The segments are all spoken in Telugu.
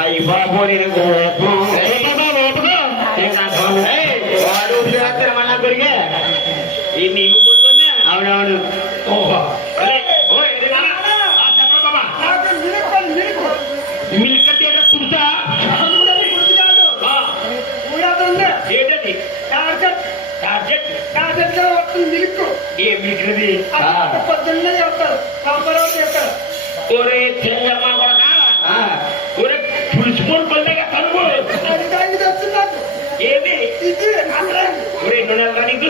అయ్యి బాబు నేను వాడు మళ్ళా కొరిగే ఈ నీకు కొడుకున్నా అవునవును ఓహో మిల్క్ అంటే పురుసా ఏంటది మిల్క్ ఏ మిల్క్ది పొద్దున్నే చేస్తారు కాంబరావు చేస్తారు ఒరే చెల్లమ్మ కూడా ఒరే పులుసుకొని కొల్లగా కనుగో అది వచ్చిందాకు ఏమి ఇది ఒరే నీకు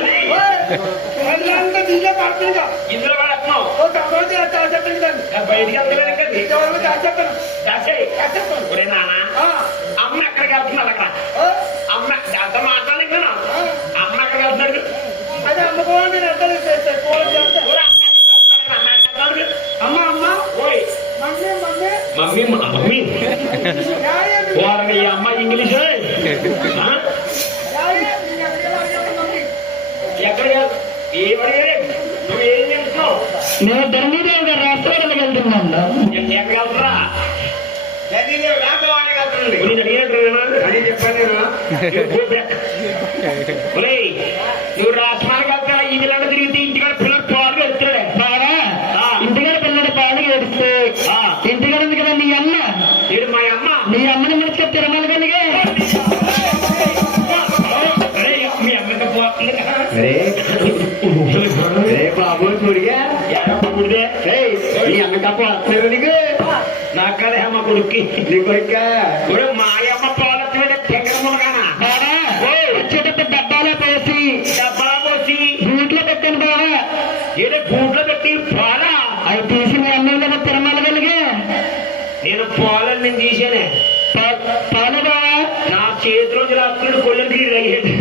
దీంట్లో పడుతుందిగా ఇందులో పడుతున్నావు ఓ కాంబరావు చెప్పండి దాన్ని బయటికి వెళ్తలేదు కది ఎవరు చెప్పాను దాచేయి ఒరే నాన్న అమ్మ ఎక్కడికి వెళ్తున్నాడు అక్కడ అమ్మ అంత మాట్లాడలేదు కదా అమ్మ ఎక్కడికి వెళ్తున్నాడు అది అమ్ముకోవాలి నేను ఎంత చేస్తాను కోడి చేస్తాను అమ్మ అమ్మ ఓయ్ మమ్మీ మమ్మీ మమ్మీ వారిని ఈ అమ్మ ఇంగ్లీష్ ఎక్కడ ఏమడి నువ్వేం చేస్తున్నావు నేను ధర్మదేవి గారు రాష్ట్రాలకు వెళ్తున్నాను ఎక్కడ వెళ్తురా అని చెప్పాను నువ్వు రాష్ట్రానికి వెళ్తా ఇంటిలో తిరిగితే ఇంటికాడ పిల్లలు పాలు వెళ్తాడే బాగా ఇంటికాడ పిల్లడి పాలు ఏడిస్తే ఇంటికాడ ఉంది కదా నీ అమ్మ నేను మా అమ్మ నీ అమ్మని మంచిగా తిరమల కలిగే మీ అమ్మకి పోతుంది బాబు చూడిగా ఎడపడిదే నీ అమ్మకి పోతుంది నీకు నాకు కదా అమ్మ కొడుక్కి నీ కొడుక మా అమ్మ పాలొచ్చి తెగరములుగానా వచ్చేటప్పుడు డబ్బాలో పోసి బూట్లో పెట్టాను బాగా ఏదో బూట్లో పెట్టి పాలా అవి తీసి మీ అమ్మాయి కదా తిరమల కలిగే నేను పాలను నేను తీసానే పాలు బాగా నా చేతిలో రాత్రుడు కొళ్ళకి అయ్యేది